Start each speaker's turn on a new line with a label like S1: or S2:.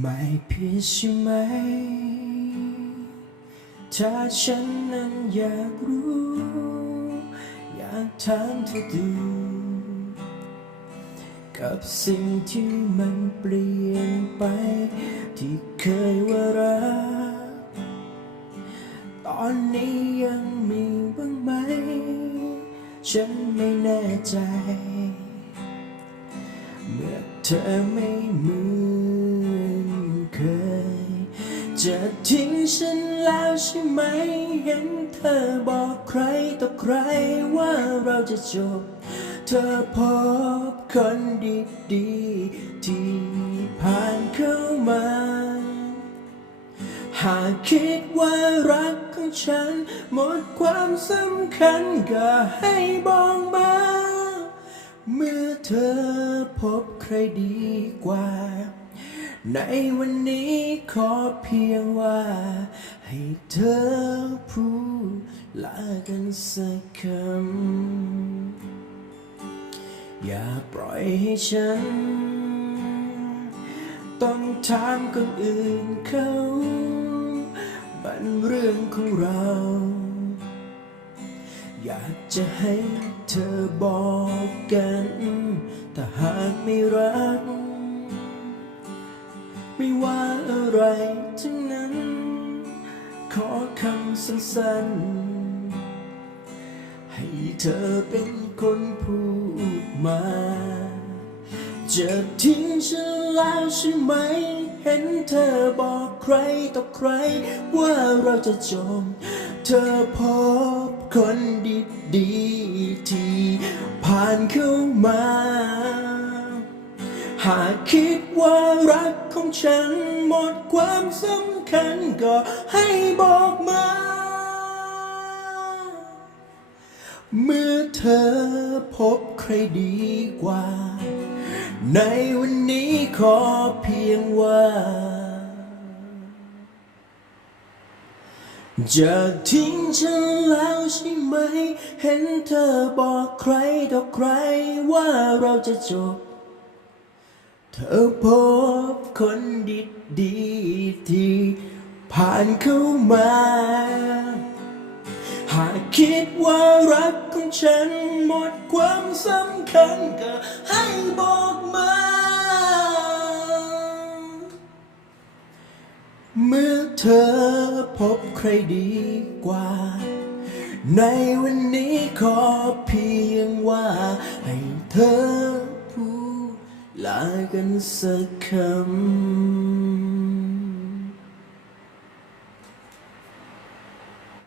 S1: ไม่ผิดใช่ไหม ถ้าฉันนั้นอยากรู้ อยากถามเธอดู กับสิ่งที่มันเปลี่ยนไป ที่เคยว่ารัก ตอนนี้ยังมีบ้างไหม ฉันไม่แน่ใจ เมื่อเธอไม่เมือย จะทิ้งฉันแล้วใช่ไหมเห็นเธอบอกใครต่อใครว่าเราจะจบ เธอพบคนดีๆ ที่ผ่านเข้ามา หากคิดว่ารักของฉัน หมดความสำคัญก็ให้บอกมา เมื่อเธอพบใครดีกว่า ในวันนี้ขอเพียงว่า ให้เธอพูดลากันสักคำ อย่าปล่อยให้ฉัน ต้องถามคนอื่นเขามันเรื่องของเรา อยากจะให้เธอบอกกัน ทั้งนั้น ขอคำสั้นๆ ให้เธอเป็นคนพูดมา จะทิ้งฉันแล้วใช่ไหม เห็นเธอบอกใครต่อใคร ว่าเราจะจบเธอพบคนดีๆที่ผ่านเข้ามา หากคิดว่ารักของฉันหมดความสำคัญก็ให้บอกมา เมื่อเธอพบใครดีกว่า ในวันนี้ขอเพียงว่า จะทิ้งฉันแล้วใช่ไหม เห็นเธอบอกใครต่อใครว่าเราจะจบ เธอพบคนดีดีๆที่ผ่านเข้ามา หากคิดว่ารักของฉันหมดความสำคัญก็ให้บอกมา เมื่อเธอพบใครดีกว่า ในวันนี้ขอเพียงว่าให้เธอ กันสักคำ